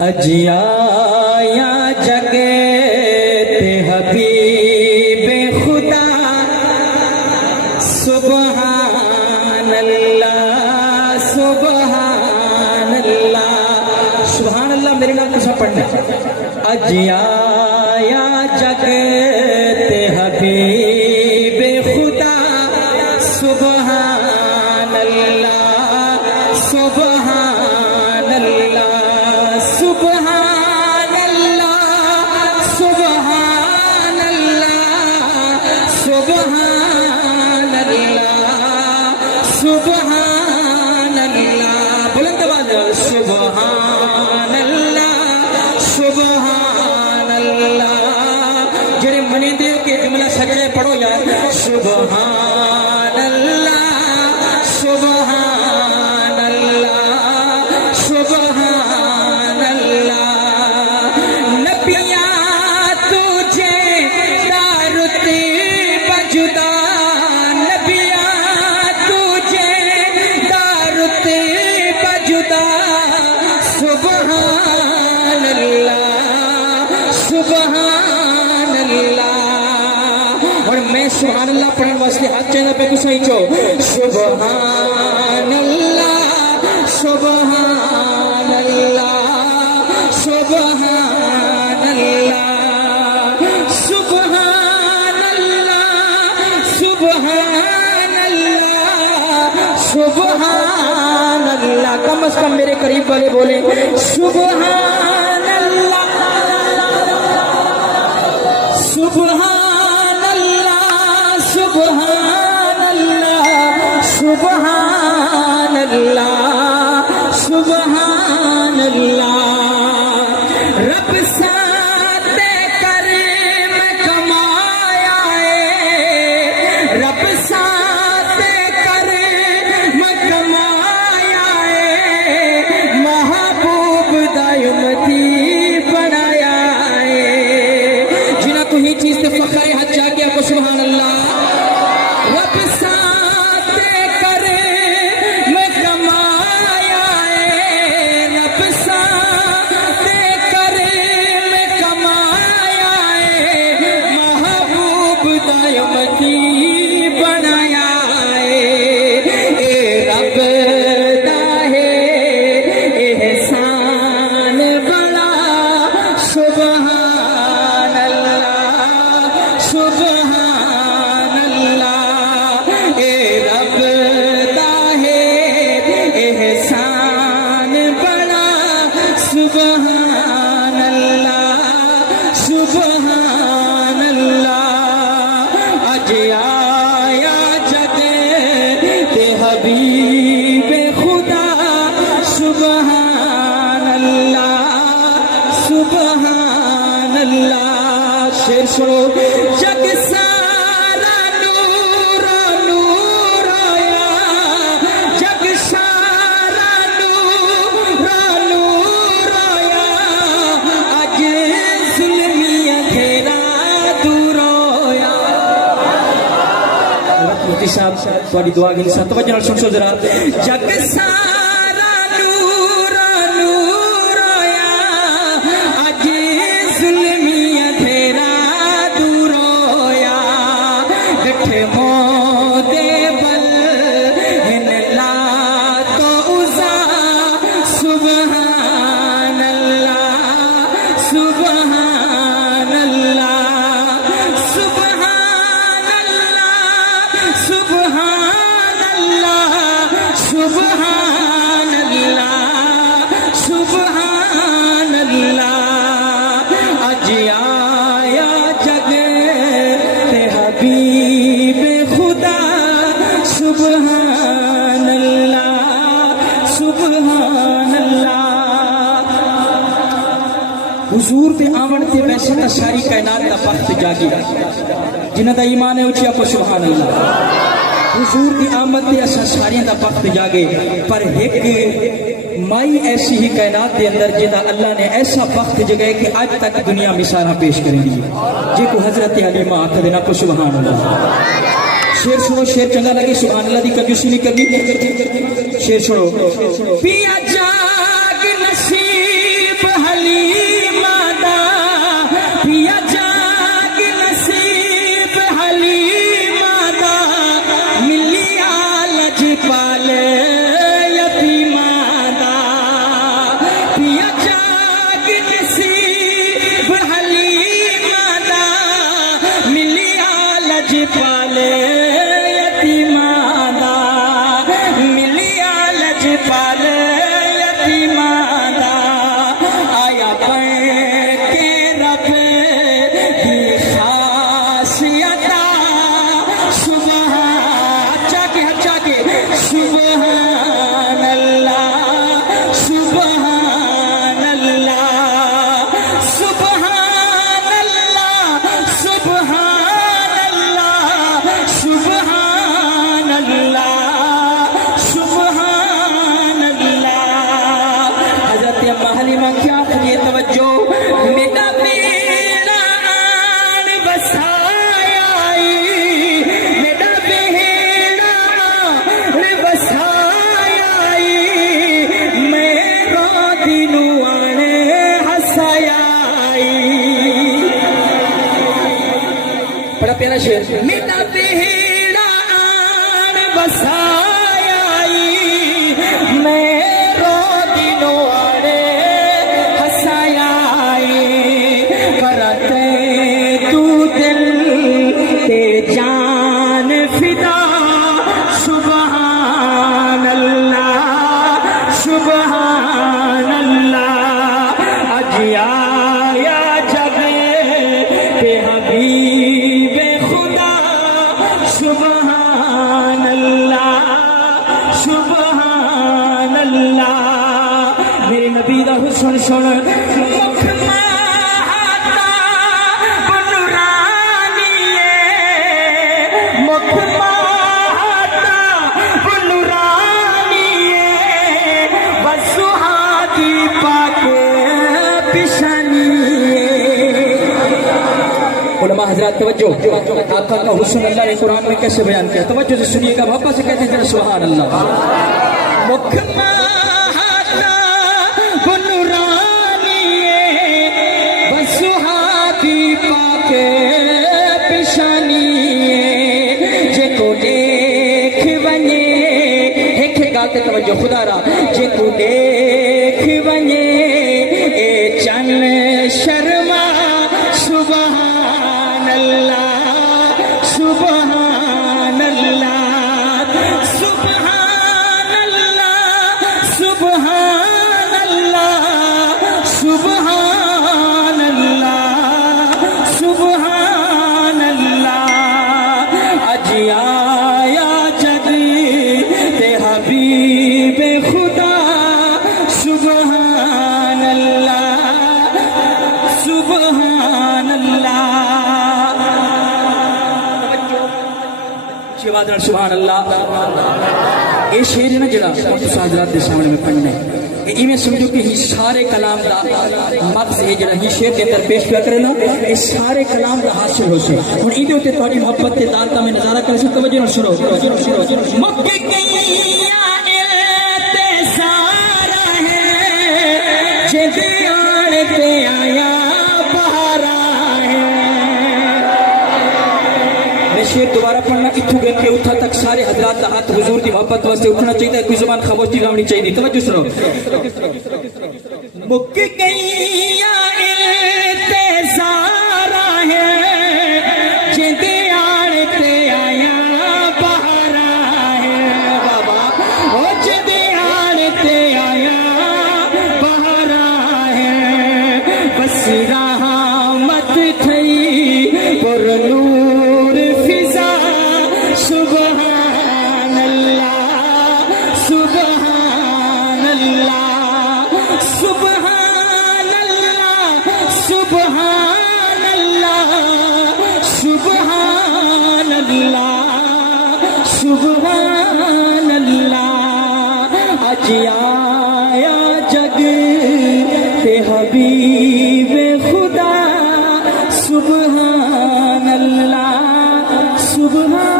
اجیا جگے تے حبیب خدا سبحان اللہ سبحان اللہ سبحان اللہ میرے نام کسا پڑھنا اجیا جگے تے حبیب خدا سبحان اللہ سبحان اللہ سبحان اللہ سبحان اللہ سبحان اللہ سبحان اللہ بلند آواز سبحان اللہ سبحان اللہ جڑے منی دے کے جملہ سجے پڑھو یار سبحان اللہ سبحان اللہ سبحان اللہ نبیاں تجھے دارتی بجدا نبیاں تجھے دارتی بجدا سبحان اللہ سبحان اللہ اور میں سبحان اللہ پڑھنے واسطے ہاتھ چاہیے پہ کچھ نہیں چھو سبحان اللہ سبحان اللہ سبحان اللہ سبحان اللہ سبحان اللہ سبحان اللہ کم از کم میرے قریب والے بولیں سبحان اللہ سبحان اللہ سبحان اللہ سبحان اللہ سبحان اللہ رب ساتھ کرم کمایا ہے رب ساتھ کرم کمایا ہے محبوب دایمتی بنایا ہے جنہ تو ہی چیز سے فخر ہے حج جا کے آپ کو سبحان اللہ رب ساتھ کرم کمایا ہے رب ساتھ کرم کمایا ہے محبوب دایمتی بنایا ہے اے رب دا ہے احسان بڑا سبحان اللہ سبحان اللہ اے رب دا ہے احسان بڑا سبحان اللہ سبحان اللہ اج آیا جگ تے حبیب خدا سبحان اللہ سبحان اللہ شیر سنو جگ سارا نور نور آیا جگ سارا نور نور آیا اج ظلمی اندھیرا دور ہویا مفتی صاحب تھوڑی دعا کے ساتھ توجہ نال سن سو ذرا جگ سارا نور نور آیا اج ظلمی اندھیرا دور ہویا ڈٹھے ہوں دے بل ہن لا تو عزا سبحان اللہ سبحان اللہ سبحان اللہ سبحان اللہ سبحان اللہ سبحان اللہ اج آیا جگ تے حبیب خدا سبحان اللہ سبحان اللہ حضور تے آمن تے ویسے تا ساری کائنات دا وقت جاگی جنہ دا ایمان ہے اچھی آپ سبحان اللہ حضور دی آمد تے اسا ساریاں دا وقت جاگے پر ایک مائی ایسی ہی کائنات دے اندر جدا اللہ نے ایسا وقت جگہ کہ آج تک دنیا مثالاں پیش کریں گی جے کو حضرت حلیمہ آکھ دینا کو سبحان اللہ شیر سنو شیر چنگا لگے سبحان اللہ دی کنجوسی نہیں کرنی شیر سنو پیا جاگ نصیب کیا تھے توجہ میرا بیڑا آن بسایا میرا بیڑا آن بسایا میرا دنو آنے ہسایا بڑا پیارا شعر میرا بیڑا آن بسایا میرا دنو آنے ہسایا کرتے تو دل تے جان فدا سبحان اللہ سبحان اللہ اجیا جگ پہ حبیب خدا سبحان اللہ سبحان اللہ میرے نبی دا حسن سن مکھ ماہتا بنورانیے مکھ ماہتا بنورانیے وسہادی پاک پیشانیے علماء حضرات توجہ آقا کا حسن اللہ نے قرآن میں کیسے بیان کیا توجہ سے سنیے گا محبت سے کہتے ہیں ذرا سبحان اللہ مکھ ماہتا بنورانیے وسہادی پاک پیشانیے جے کو دیکھ ونجے ایک گاتے توجہ خدا را جے کو دیکھ ونجے اے چن شرما سبحان اللہ سبحان اللہ سبحان اللہ سبحان اللہ سبحان اللہ سبحان اللہ اجیا جگ تے حبیب خدا سبحان اللہ سبحان اللہ سبحان اللہ یہ شعر ہے نا جڑا تساں حضرات دے سامنے میں پڑھنا ہے ایویں سمجھو کہ یہ سارے کلام دا مغز ہے جڑا یہ شعر دے اندر پیش پیا کرے نا یہ سارے کلام دا حاصل ہو سے ہن ایدے اوتے تہاڈی محبت تے دالتا میں نظارہ کرے سو توجہ نال سنو مکے کئیاں انتظار ہے جے آن تے آیا بہارا ہے میں شعر دوبارہ پڑھنا اتھوں گل کے اتھا تک سارے حضرات دا ہاتھ حضور دی محبت واسطے اٹھنا چاہیے کوئی زبان خاموش نہیں رہنی چاہیے توجہ سنو مک گئیاں انتظار ہے جیندے آن تے آیا بہارا ہے بابا او جیندے آن تے آیا بہارا ہے بس رحمت تھئی پر نور فضا سبحان اللہ سبحان اللہ سبحان اللہ سبحان اللہ سبحان اللہ سبحان اللہ اجیا جگ پہ حبیب خدا سبحان اللہ سبحان